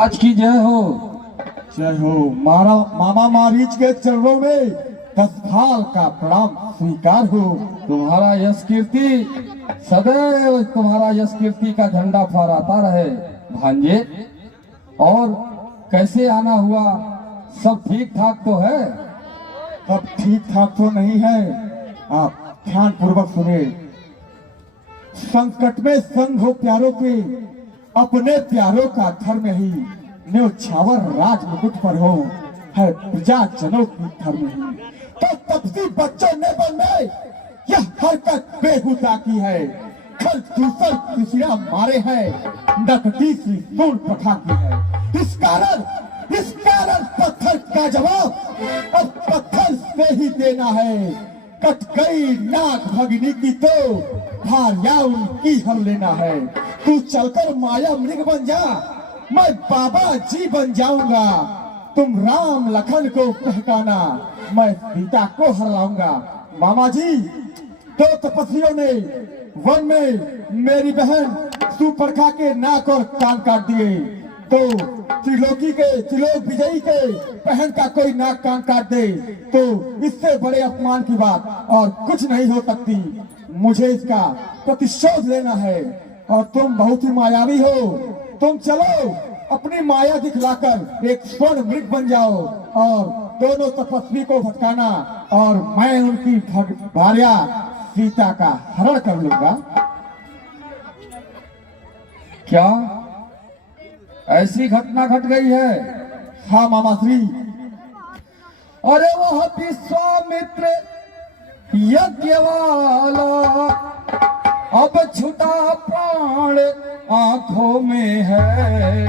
आज की जय हो। जय हो। मामा मारीच के चरणों में 10 साल का प्रणाम स्वीकार हो। तुम्हारा यश कीर्ति सदैव तुम्हारा यश कीर्ति का झंडा फहराता रहे भांजे। और कैसे आना हुआ, सब ठीक ठाक तो है? सब ठीक ठाक तो नहीं है। आप ध्यान पूर्वक सुने। संकट में संग हो प्यारों के, अपने प्यारों का धर्म ही न्योछावर राज मुकुट पर हो, है प्रजा जनों की धर्म ही। तो तपसी बच्चों ने बनने यह हरकत बेहुदा की है। खर दूसर खुशियां मारे हैं, नकदी सी सूर प्रथा की है। इस कारण पत्थर का जवाब अब पत्थर से ही देना है। कट गई नाग भगिनी की तो भार्या उनकी हर लेना है। तू चलकर माया मृग बन जा, मैं बाबा जी बन जाऊंगा। तुम राम लखन को बहकाना, मैं सीता को हर लाऊंगा। मामा जी, 2 तपस्वियों ने वन में मेरी बहन सुपर्खा के नाक और कान काट दिए, तो त्रिलोक विजयी के बहन का कोई नाक कान काट दे तो इससे बड़े अपमान की बात और कुछ नहीं हो सकती। मुझे इसका प्रतिशोध लेना है। और तुम बहुत ही मायावी हो। तुम चलो अपनी माया दिखलाकर एक स्वर्ण मृग बन जाओ और दोनों तपस्वी को भटकाना, और मैं उनकी भार्या सीता का हरण कर लूंगा। क्या ऐसी घटना घट गई है? हाँ मामा श्री। अरे वह विश्वामित्र यज्ञ वाला अब छुटा प्राण आंखों में है।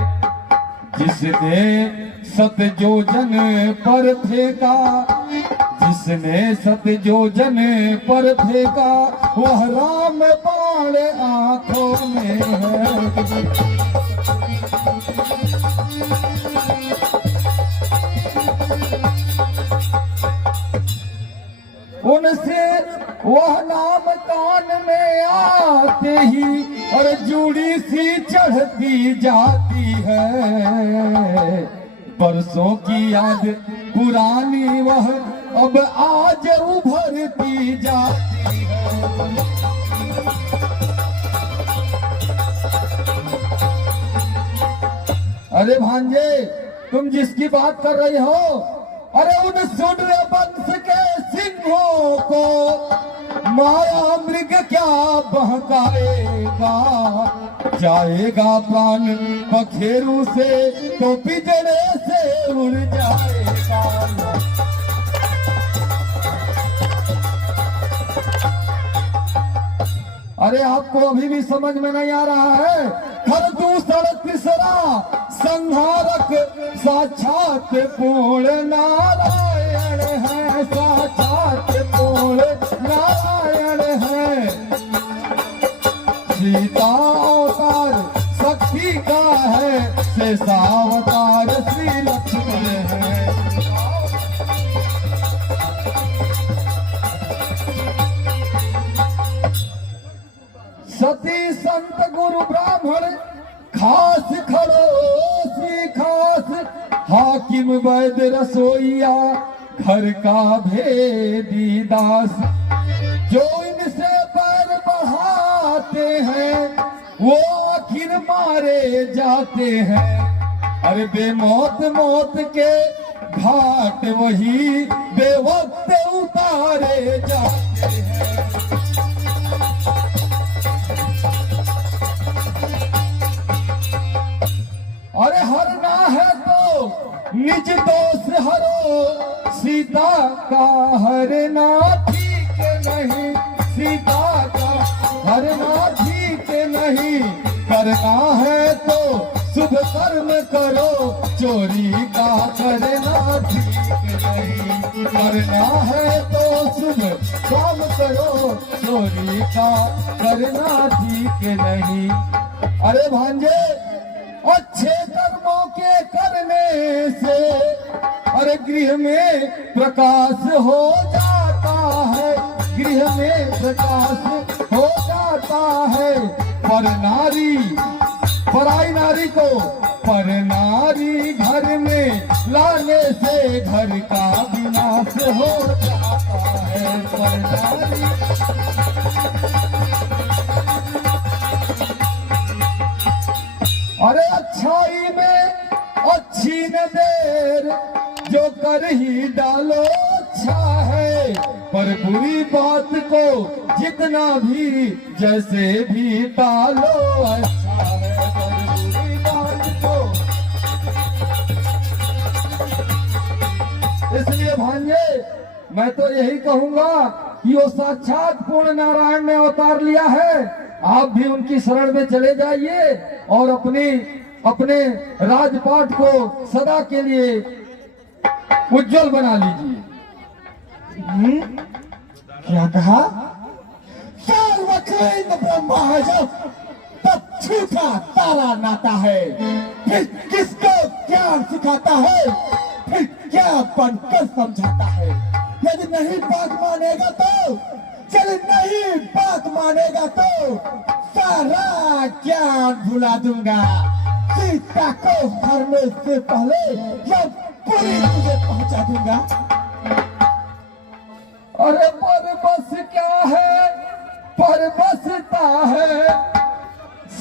जिसने सतयोजन पर फेंका, जिसने सतयोजन पर फेंका, वह राम बाण आंखों में है। उनसे वह नाम कान में आते ही और जूड़ी सी चढ़ती जाती है। बरसों की याद पुरानी वह अब आज उभरती जाती है। अरे भांजे, तुम जिसकी बात कर रही हो, अरे उन शूद्र वंश के सिंहों को माया मृग क्या बहकाएगा। जाएगा प्राण पखेरु से तो पिंजरे से उड़ जाएगा। अरे आपको अभी भी समझ में नहीं आ रहा है? खरदूषण तीसरा संहारक साक्षात पूर्ण नारायण है, साक्षात पूर्ण नारायण है। सीता अवतार शक्ति का है, शेषावतार श्री लक्ष्मण है। सती संत गुरु ब्राह्मण खास खड़ोसी खास, हाकिम वैद्य रसोईया घर का भेदी दास। जो इनसे पैर बढ़ाते हैं वो आखिर मारे जाते हैं। अरे बेमौत मौत के घाट वही बेवक्त उतारे जाते हैं। अरे हरना है तो निज दोष हरो, सीता का हरना ठीक नहीं, सीता का हरना ठीक नहीं। करना है तो शुभ कर्म करो, चोरी का करना ठीक नहीं। करना है तो शुभ काम करो, चोरी का करना ठीक नहीं। अरे भांजे, अच्छे कर्मों के करने से अरे गृह में प्रकाश हो जाता है, गृह में प्रकाश हो जाता है। पर नारी, पराई नारी को पर नारी घर में लाने से घर का विनाश हो जाता है। पर नारी अरे अच्छाई में अच्छी न देर, जो कर ही डालो अच्छा है। पर बुरी बात को जितना भी जैसे भी टालो अच्छा है। पर बुरी बात को इसलिए भांजे मैं तो यही कहूंगा कि वो साक्षात पूर्ण नारायण ने अवतार लिया है। आप भी उनकी शरण में चले जाइए और अपने राजपाट को सदा के लिए उज्जवल बना लीजिए। क्या कहा? सर्वखंड ब्रह्मा है जब तब झूठा तारा नाता है। फिर किसको ज्ञान सिखाता है, फिर क्या बनकर समझाता है। यदि नहीं बात मानेगा तो चल, नहीं बात मानेगा तो सारा ज्ञान भुला दूंगा। सीता को मरने से पहले यह पूरी तुझे पहुंचा दूंगा। अरे पर बस क्या है, पर बसता है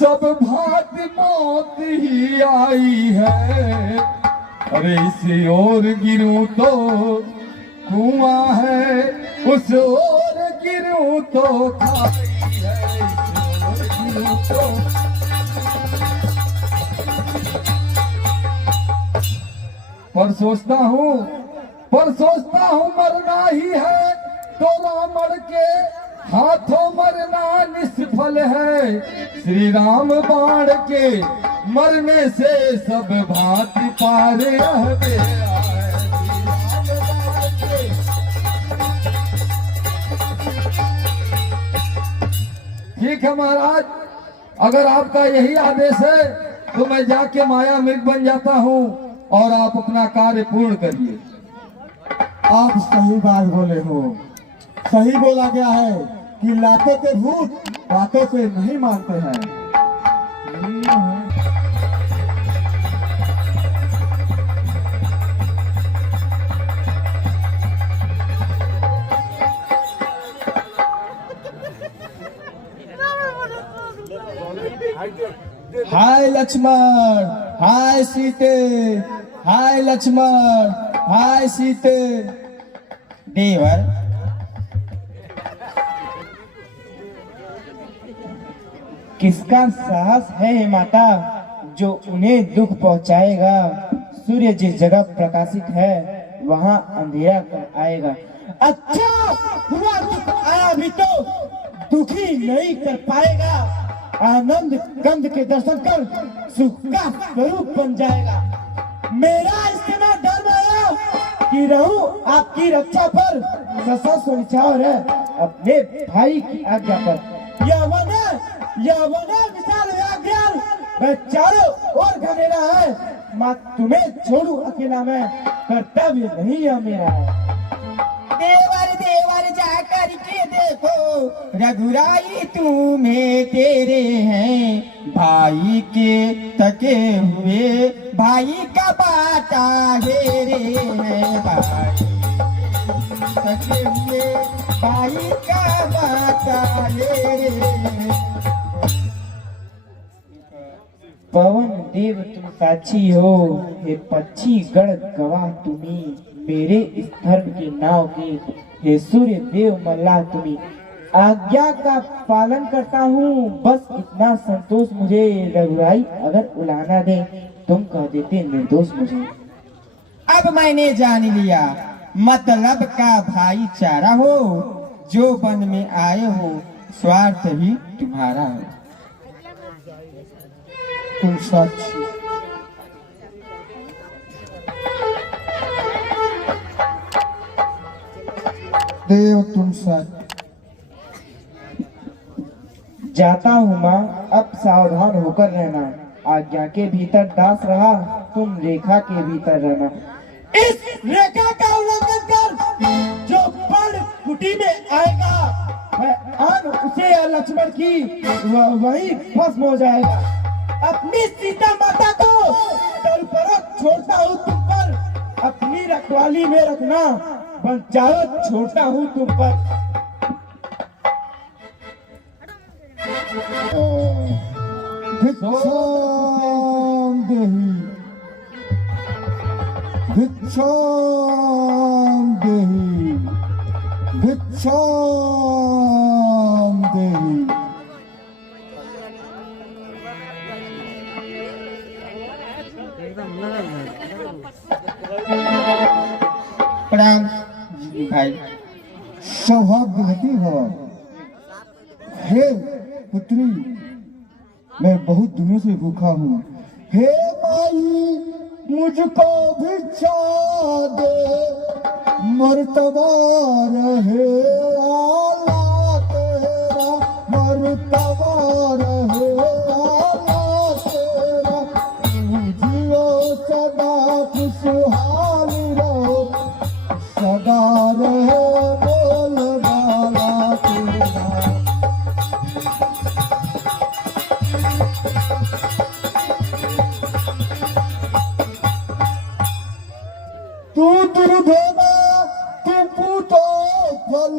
सब भांति मौत ही आई है। अरे इस ओर गिरूं तो कुआं है, उस ओर गिरूं तो खाई है। इस ओर गिरूं तो पर सोचता हूँ मरना ही है तो रावण के हाथों मरना निष्फल है। श्री राम बाण के मरने से सब भांति पार रह गया है। ठीक है महाराज, अगर आपका यही आदेश है तो मैं जाके माया मृग बन जाता हूँ और आप अपना कार्य पूर्ण करिए। आप सही बात बोले हो। सही बोला गया है कि लातों के भूत बातों से नहीं मानते हैं। हाय लक्ष्मण, हाय सीते, हाय लक्ष्मण, हाय सीते। देवर, किसका साहस है माता जो उन्हें दुख पहुंचाएगा। सूर्य जिस जगह प्रकाशित है वहां अंधेरा कर आएगा। अच्छा हुआ दुख आया भी तो दुखी नहीं कर पाएगा। आनंद कंद के दर्शन कर सुख का स्वरूप बन जाएगा। मेरा इतना डर है कि रहूं आपकी रक्षा पर, ससा सुनिछावर है अपने भाई की आज्ञा पर। यह विशाल व्याघ्र वह चारों ओर घनेरा है। माँ तुम्हें छोड़ू अकेला मैं, कर्तव्य नहीं है मेरा। देवर देवर जाकर के देखो, रघुराई तुम्हें तेरे हैं। भाई के तके हुए भाई का बाटा हेरे हैं। भाई तके हुए भाई का बाटा हेरे हैं। पवन देव तुम साक्षी हो, हे पक्षी गण गवाह तुम्ही। मेरे इस धर्म की नाव के हे सूर्य देव मल्लाह तुम्ही। आज्ञा का पालन करता हूँ, बस इतना संतोष मुझे। रघुराई अगर उलाना दे तुम कह देते निर्दोष मुझे। अब मैंने जान लिया मतलब का भाईचारा हो। जो वन में आए हो स्वार्थ ही तुम्हारा है। तुम साक्षी, देव तुम साक्षी। जाता हूँ माँ, अब सावधान होकर रहना। आज्ञा के भीतर दास रहा, तुम रेखा के भीतर रहना। इस रेखा का उल्लंघन कर जो पल कुटी में आएगा, वह आन उसे या लक्ष्मण की वही भस्म हो जाएगा। अपनी सीता माता को पगड़ी में रखना, बंचावत छोड़ता हूँ तुम पर। भिक्षाम देहि, भिक्षाम देहि, भिक्षाम देहि। प्रणाम भाई। सौभाग्यवती हो। हे पुत्री, मैं बहुत दिनों से भूखा हूँ। हे माई, मुझको भिक्षा दे, मर्तबा रहे आला तेरा, मर्तबा रहे आला तेरा। तू जियो सदा खुशहाल रहो, सदा रहे बोलबाला तेरा। तू दुर्धना, तू पूतो फल,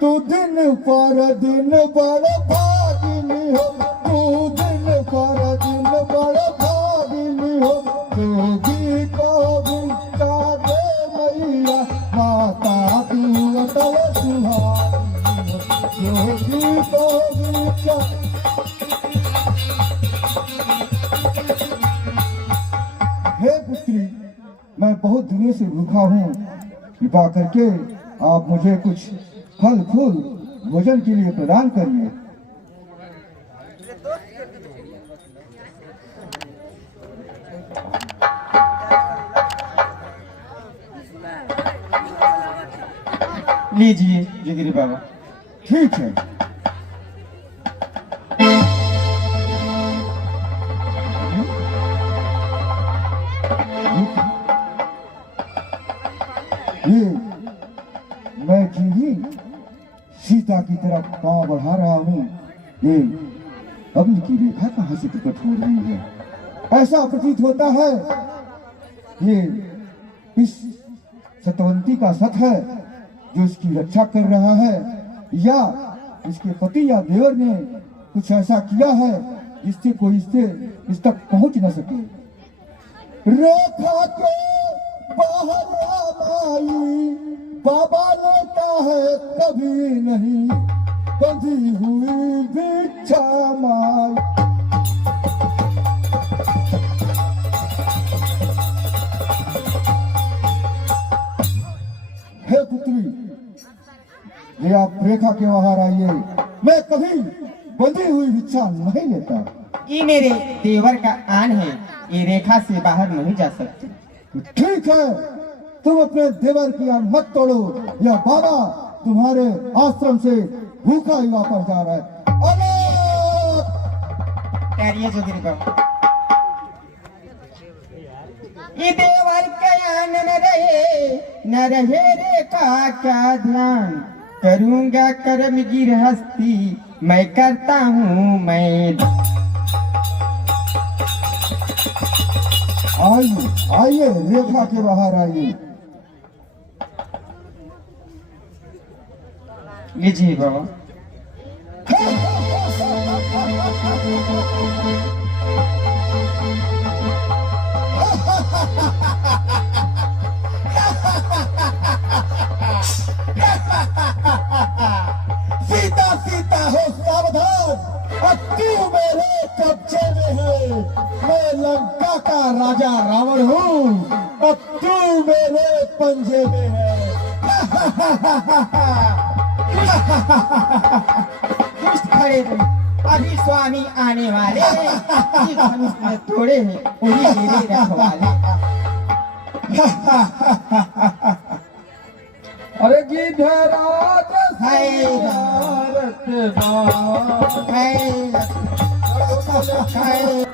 तू दिन पर दिन बड़ भागिनी हो, तू दिन पर दिन बड़ भागिनी हो। जोगी को भिक्षा दे मैया, माता तू अटल सुहागिनी हो। जोगी को भिक्षा। हे पुत्री, मैं बहुत दिनों से भूखा हूँ। कृपा करके आप मुझे कुछ फल फूल भोजन के लिए प्रदान करिए। लीजिए जोगिरी बाबा। ठीक है। ये मैं जी ही सीता की तरफ पांव बढ़ा रहा हूँ, ये अग्नि की रेखा कहाँ से प्रकट हो रही है? ऐसा प्रतीत होता है ये इस सतवंती का सत है जो इसकी रक्षा कर रहा है, या इसके पति या देवर ने कुछ ऐसा किया है जिससे कोई इस तक पहुंच न सके। रेखा के बाहर माई बाबा लेता है कभी नहीं, बंधी हुई भिक्षा माई। हे पुत्री, ये आप रेखा के बाहर आइए। मैं कभी बंधी हुई भिक्षा नहीं लेता। ये मेरे देवर का आन है, ये रेखा से बाहर नहीं जा सकती। ठीक है, तुम अपने देवर की आन मत तोड़ो, या बाबा तुम्हारे आश्रम से भूखा ही वापस जा रहा है। करिए जोगिरी बाबा। ये देवर का आन न रहे रेखा क्या ध्यान, करूंगा कर्म गिरहस्ती मैं करता हूँ मैं। आइए आइए, रेखा के बाहर आइए। लीजिए बाबा। सीता सीता हो सावधान, अब तू मेरे कब्जे में है। मैं लंका का राजा रावण हूँ, अब तू मेरे पंजे में है। दुष्ट खड़े थे, अभी स्वामी आने वाले हैं। ये धनुष में तोड़े हैं, उन्हीं मेरे रखवाले। अरे गिधराज हाय हाय हाय।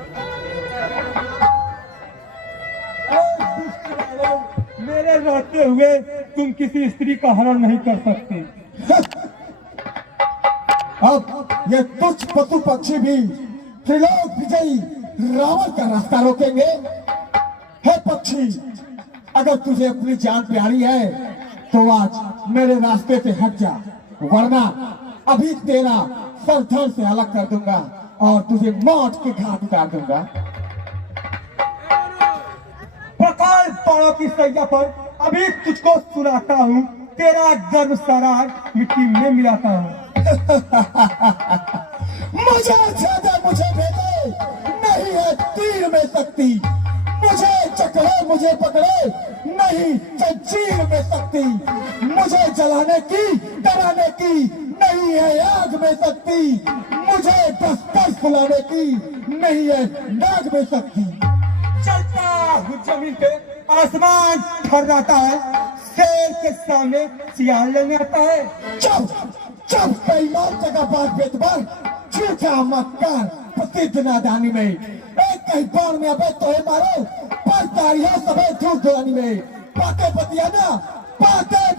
मेरे रहते हुए तुम किसी स्त्री का हरण नहीं कर सकते। अब ये तुच्छ पशु पक्षी भी त्रिलोक विजयी रावण का रास्ता रोकेंगे। हे पक्षी, अगर तुझे अपनी जान प्यारी है तो आज मेरे रास्ते से हट जा, वरना अभी तेरा सर धड़ से अलग कर दूंगा और तुझे मौत के घाट उतार दूंगा। प्रकाश पाड़ों की सैया पर अभी तुझको सुनाता हूँ, तेरा गर्व सारा मिट्टी में मिलाता हूँ। मुझे ज्यादा मुझे भेदे नहीं है तीर में शक्ति, मुझे चकरे मुझे पकड़े नहीं जंजीर में शक्ति, मुझे जलाने की डराने की नहीं है आग में शक्ति, मुझे दस्तक फुलाने की नहीं है नाग में शक्ति। चलता हूँ जमीन पे आसमान ठर्राता है, शेर के सामने सियाल लेने आता है। चुप चुप बेईमान जगह बात बेतबर झूठा मक्कार प्रसिद्ध नादानी में एक कहीं बार में अबे तोहे मारो पर तारियों सबे झूठ दुरानी में बातें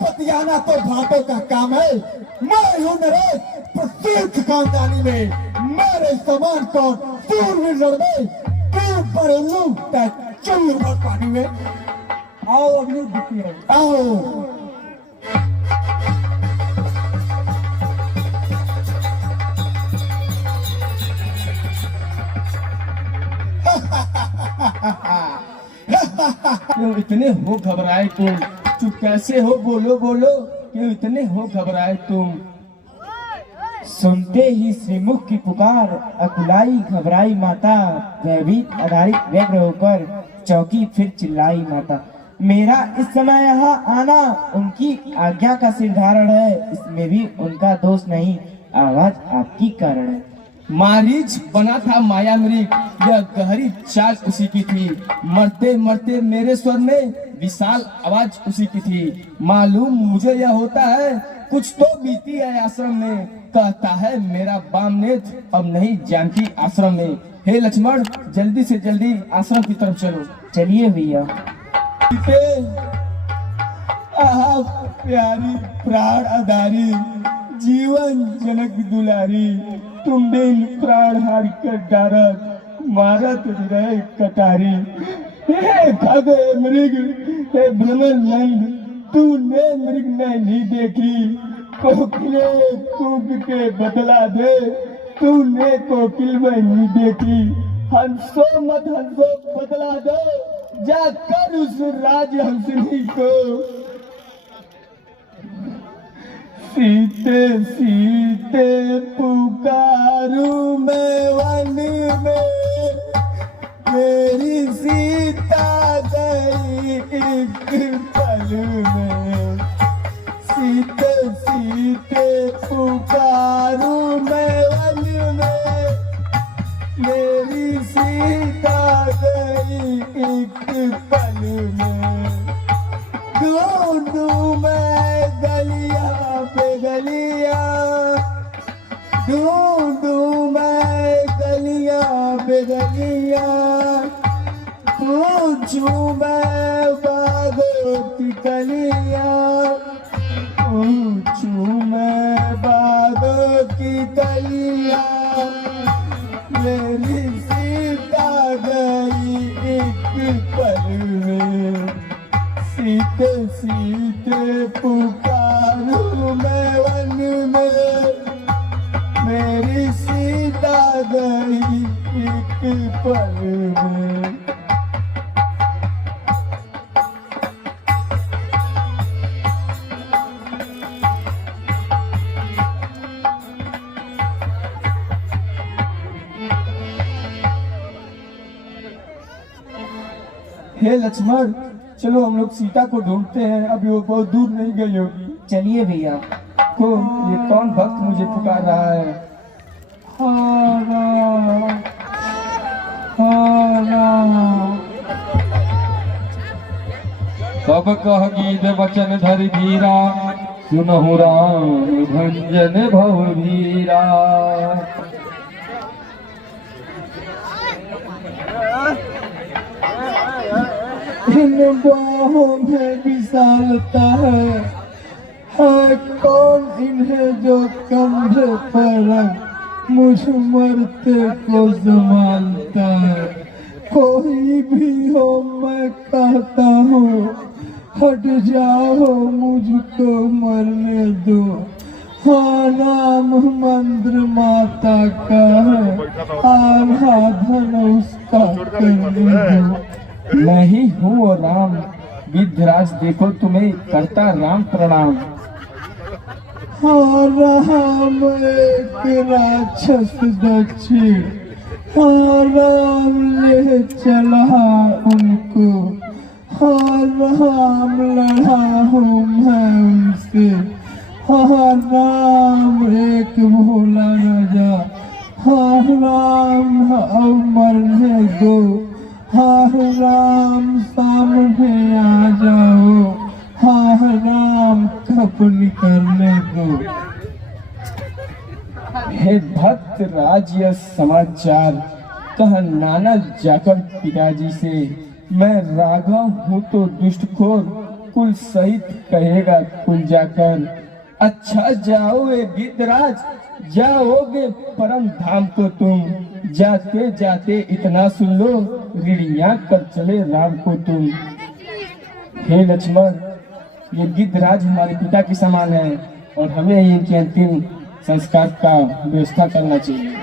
बतियाना तो भाटों का काम है। मैं हूँ नरेश प्रसिद्ध खानदानी में, मेरे समान कौन सूरवीर लड़े तू बरेलू चूर भर पानी में। आओ अग्नि दिखिए, आओ क्यों इतने हो घबराए तुम? चुप कैसे हो? बोलो बोलो, क्यों इतने हो घबराए तुम? सुनते ही श्रीमुख की पुकार अकुलाई घबराई माता, भयभीत आधारित व्यग्र होकर चौकी फिर चिल्लाई माता। मेरा इस समय यहाँ आना उनकी आज्ञा का सिरधारण है, इसमें भी उनका दोष नहीं, आवाज आपकी कारण है। मारीच बना था माया मृग, यह गहरी चाल उसी की थी, मरते मरते मेरे स्वर में विशाल आवाज उसी की थी। मालूम मुझे यह होता है कुछ तो बीती है आश्रम में, कहता है मेरा बाम नेत्र अब नहीं जानकी आश्रम में। हे लक्ष्मण जल्दी से जल्दी आश्रम की तरफ चलो। चलिए भैया। प्यारी प्राण आधारी जीवन जनक दुलारी, तुम बिन प्राण हार कर डारत मारत रहे कटारी। हे खग मृग हे भ्रमर नंद, तूने मृग नहीं देखी, कोकिले कूक के बदला दे, तूने कोकिल नहीं देखी। हंसो मत हंसो बदला दो, जाकर उस राज हंसनी को। सीते सीते पुकारूं मैं वन में, मेरी सीता गई एक पल में। सीते सीते पुकारूं मैं वन में, मेरी सीता गई एक पल में। ढूंढूं मैं गलियां पे गलियां, ढूंढूं मैं गलियां पे गलियां, पूछूं मैं बागों की कलियां, पूछूं मैं बागों की कलियां। मेरी सीता गई एक पल में, सीते सीते पुकारूं मैं वन में, मेरी सीता गई एक पल में। हे लक्ष्मण चलो हम लोग सीता को ढूंढते हैं, अभी वो बहुत दूर नहीं गई होगी। चलिए भैया। ये कौन भक्त मुझे पुकार रहा है? सब कह गीत वचन धर धीरा, सुनहु राम भंजन भौरीरा। इन बाहों में विशालता है कौन इन्हें जो कंधे पर मुझ मरते को संभालता है। कोई भी हो मैं कहता हूँ हट जाओ मुझको मरने दो। हाँ नाम मंत्र माता का है आराधन उसका करने दो। मैं ही हूँ वो राम, गिद्धराज देखो तुम्हें करता राम प्रणाम। हाँ राम एक राक्षस दक्षिण, हाँ राम ले चला उनको। हाँ राम लड़ा हूँ मैं उनसे, हाँ राम एक भोला राजा। हाँ राम अब मरने दो, हाँ राम सामने आ जाओ। हाँ राम कब निकलने दो। हे भक्त राज यह समाचार कह नाना जाकर पिताजी से। मैं राघव हूँ तो दुष्टखोर कुल सहित कहेगा कुल जाकर। अच्छा जाओ ए गिद्धराज, जाओगे परम धाम को तुम। जाते जाते इतना सुन लो, ऋणिया कर चले राम को तुम। हे लक्ष्मण, ये गिद्धराज हमारे पिता के समान है और हमें इनके अंतिम संस्कार का व्यवस्था करना चाहिए।